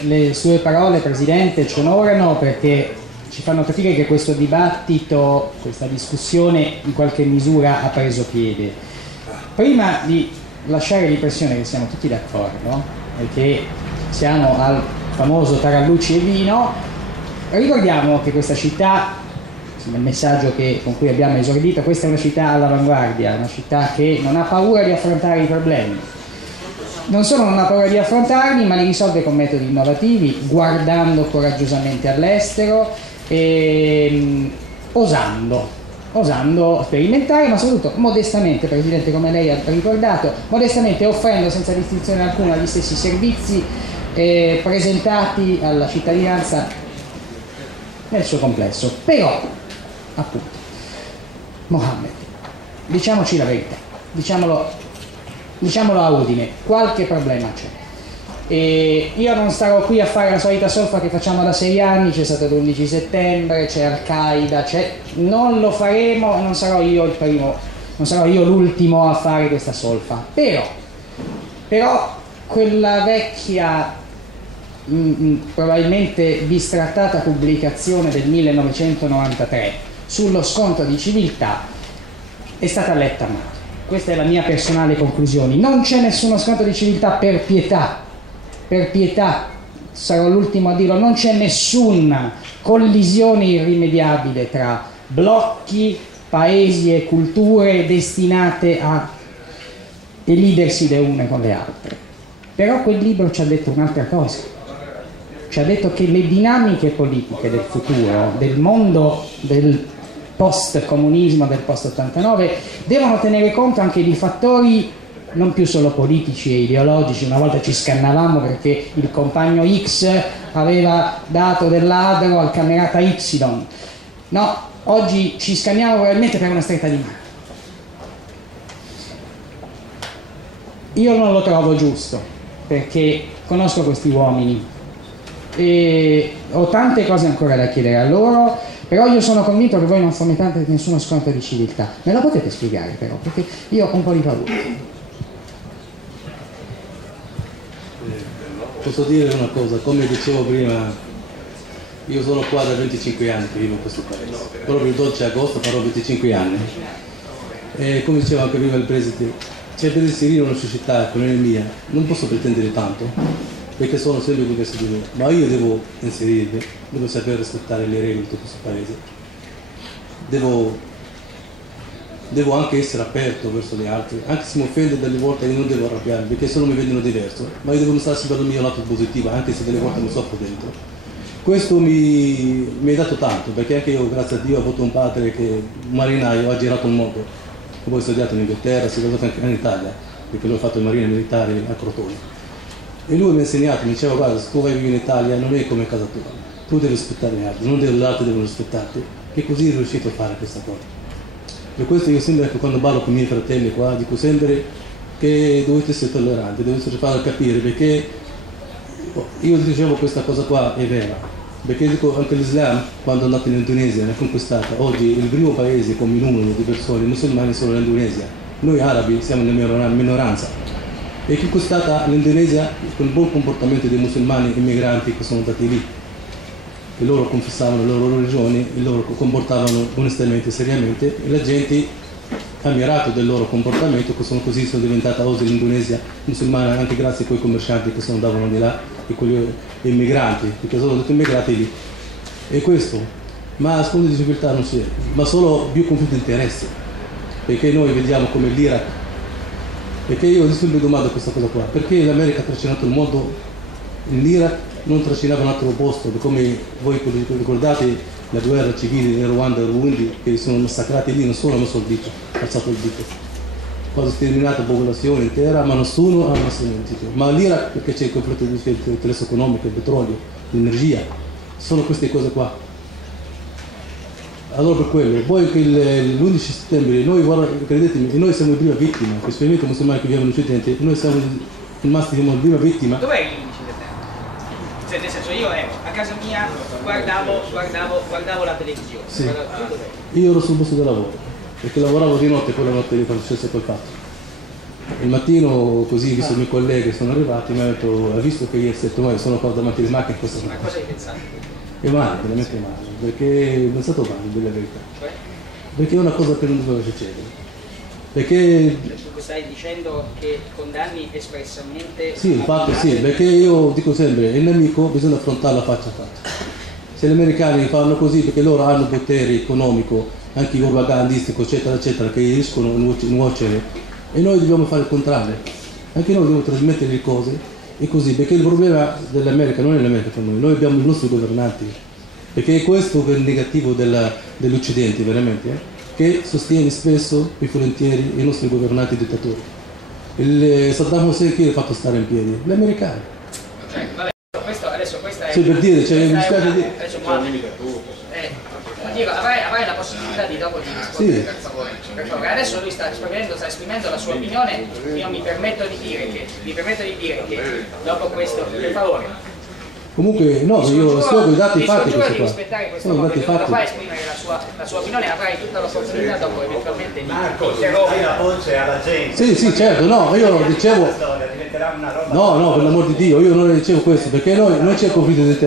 le sue parole, Presidente, ci onorano perché ci fanno capire che questo dibattito, questa discussione in qualche misura ha preso piede. Prima di lasciare l'impressione che siamo tutti d'accordo e che siamo al famoso tarallucci e vino, ricordiamo che questa città, il messaggio con cui abbiamo esordito, questa è una città all'avanguardia, una città che non ha paura di affrontare i problemi. Non solo non ha paura di affrontarli, ma li risolve con metodi innovativi, guardando coraggiosamente all'estero e osando sperimentare, ma soprattutto modestamente, Presidente, come lei ha ricordato, modestamente offrendo senza distinzione alcuna gli stessi servizi presentati alla cittadinanza nel suo complesso. Però, appunto, Mohammed, diciamoci la verità, diciamolo a Udine, qualche problema c'è. E io non starò qui a fare la solita solfa che facciamo da 6 anni, c'è stato l'11 settembre, c'è Al-Qaeda, non lo faremo, non sarò io il primo, non sarò io l'ultimo a fare questa solfa. Però quella vecchia, probabilmente bistrattata pubblicazione del 1993 sullo scontro di civiltà è stata letta male. Questa è la mia personale conclusione. Non c'è nessuno scontro di civiltà per pietà, sarò l'ultimo a dirlo, non c'è nessuna collisione irrimediabile tra blocchi, paesi e culture destinate a elidersi le une con le altre. Però quel libro ci ha detto un'altra cosa, ci ha detto che le dinamiche politiche del futuro, del mondo del post-comunismo, del post-89, devono tenere conto anche di fattori non più solo politici e ideologici. Una volta ci scannavamo perché il compagno X aveva dato del ladro al camerata Y. No, oggi ci scanniamo probabilmente per una stretta di mano. Io non lo trovo giusto, perché conosco questi uomini e ho tante cose ancora da chiedere a loro, però io sono convinto che voi non fomentate nessuno scontro di civiltà. Me lo potete spiegare però, perché io ho un po' di paura. Posso dire una cosa, come dicevo prima, io sono qua da 25 anni che vivo in questo paese, proprio il 12 agosto farò 25 anni. E come diceva anche prima il Presidente, cioè per inserire una società come la mia non posso pretendere tanto, perché sono sempre diversi di loro, ma io devo inserirmi, devo saper rispettare le regole di questo paese, devo anche essere aperto verso gli altri, anche se mi offende delle volte io non devo arrabbiarmi, perché se non mi vedono diverso, ma io devo stare sempre al mio lato positivo, anche se delle volte mi soffro dentro. Questo mi ha dato tanto, perché anche io, grazie a Dio, ho avuto un padre che, un marinaio, ha girato il mondo. Poi ho studiato in Inghilterra, ho studiato anche in Italia, perché lui ha fatto il marine militare a Crotone. E lui mi ha insegnato, mi diceva: guarda, se tu vai in Italia non è come casa tua, tu devi rispettare gli altri, non gli altri devono rispettarti. E così è riuscito a fare questa cosa. Per questo io sembra che quando parlo con i miei fratelli qua, dico sempre che dovete essere tolleranti, dovete far capire, perché io dicevo questa cosa qua è vera, perché dico anche l'Islam, quando è andato in Indonesia, l'ha conquistata, oggi il primo paese come numero di persone musulmani sono l'Indonesia, noi arabi siamo una minoranza, e conquistata l'Indonesia con il buon comportamento dei musulmani immigranti che sono andati lì, che loro confessavano le loro religioni e loro comportavano onestamente, seriamente, e la gente ha ammirato del loro comportamento, che sono diventata oggi l'Indonesia musulmana, anche grazie a quei commercianti che andavano di là e quegli immigranti, perché sono tutti immigrati lì. E questo, ma scontro di civiltà non c'è, ma solo più conflitto di interessi, perché noi vediamo come l'Iraq, perché io sempre domando questa cosa qua, perché l'America ha trascinato il mondo in l'Iraq, non trascinava un altro posto, come voi ricordate la guerra civile in Ruanda e Burundi, che sono massacrati lì, nessuno ha messo il dito, ha alzato il dito, quasi sterminata la popolazione intera, ma nessuno ha messo il dito. Ma l'Iraq, perché c'è il conflitto di interesse economico, il petrolio, l'energia, sono queste cose qua. Allora per quello, poi che l'11 settembre, noi, credetemi, noi siamo la prima vittima, specialmente i musulmani che vivono in Occidente, noi siamo rimasti come la prima vittima. Dov'è il 11 settembre? Cioè, nel senso, io ero a casa mia, guardavo la televisione. Sì. Io ero sul posto del lavoro, perché lavoravo di notte, poi la notte mi facevo quel fatto. Il mattino, così, visto i miei colleghi sono arrivati, mi hanno detto, ha visto che ieri sono qua davanti alle macchine, questo Ma cosa hai pensato? è male, veramente male, perché non è stato male, della verità. Cioè? Perché è una cosa che non doveva succedere. Perché Tu stai dicendo che condanni espressamente... sì, il fatto sì, perché io dico sempre, il nemico bisogna affrontarlo faccia a faccia. Se gli americani fanno così perché loro hanno potere economico, anche i propagandistici, eccetera, eccetera, che riescono a nuocere, e noi dobbiamo fare il contrario. Anche noi dobbiamo trasmettere le cose, e così, perché il problema dell'America non è l'America per noi abbiamo i nostri governanti, perché è questo che è il negativo dell'Occidente, veramente, che sostiene spesso e volentieri i nostri governanti dittatori. Saddam Hussein chi l'ha fatto stare in piedi? Gli americani. Cioè, vabbè, questa è... Sì, per dire, cioè, mi spiace dire. Avrai la possibilità di dopo di rispondere, Sì. Per favore. Adesso lui sta esprimendo la sua opinione, io mi permetto di dire che dopo questo, per favore. Comunque, no, io spiego i dati fatti di questo qua. rispettare questo Sono i modo, dati quando fa fatti. esprimere la sua opinione, avrai tutta l'opportunità dopo eventualmente di Marco, interrompere. dai la voce alla gente. Sì, sì, certo, no, io dicevo, La storia diventerà una roba. no, per l'amor di Dio, io non dicevo questo, perché noi non c'è conflitto di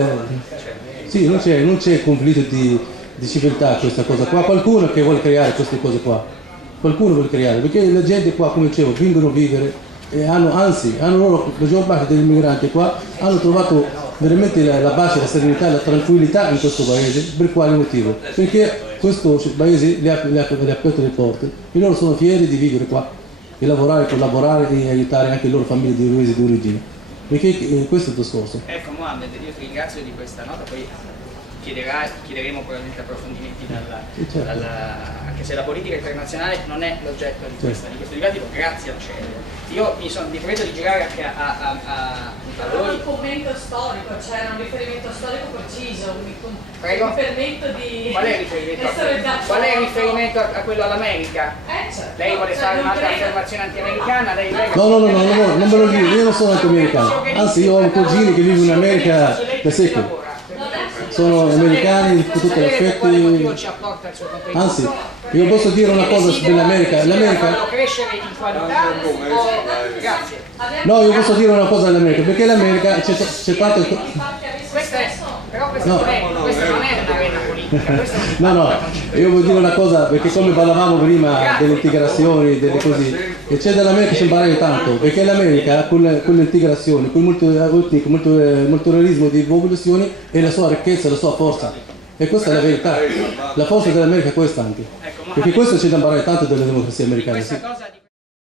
sì, non c'è conflitto di civiltà questa cosa qua, qualcuno che vuole creare queste cose qua, qualcuno vuole creare, perché la gente qua, come dicevo, vengono a vivere e hanno loro, la maggior parte degli immigranti qua, hanno trovato veramente la pace, la serenità e la tranquillità in questo paese. Per quale motivo? Perché questo paese le ha aperto le porte e loro sono fieri di vivere qua e lavorare, collaborare e aiutare anche le loro famiglie di paesi di origine, perché questo è il discorso. Ecco Mohammed, io ti ringrazio di questa nota, poi chiederemo probabilmente approfondimenti anche se la politica internazionale non è l'oggetto di questo dibattito, grazie al cielo. Io mi permetto di girare anche a voi. Un commento storico, c'era un riferimento storico preciso, Prego? mi permetto di Qual è il riferimento? essere d'accordo. Qual è il riferimento a quello all'America? Certo. Lei vuole fare un'altra affermazione anti-americana? Lei prega. No, non me lo dico, io non sono anti-americano, anzi io ho cugini che vivono in America da secoli, sono americani con tutti gli effetti, anzi io posso dire una cosa dell'America, l'America, crescere in qualità grazie. no, io posso dire una cosa dell'America, perché l'America c'è fatto, Però questa no. non è un'arena politica, questa è no, io voglio dire una cosa, perché come parlavamo prima delle integrazioni, delle così, e c'è dell'America che imparare tanto, perché l'America con le integrazioni, con il multilateralismo di popolazioni e la sua ricchezza, la sua forza, e questa è la verità, la forza dell'America è questa anche, perché questo c'è da imparare tanto delle democrazie americane. Sì.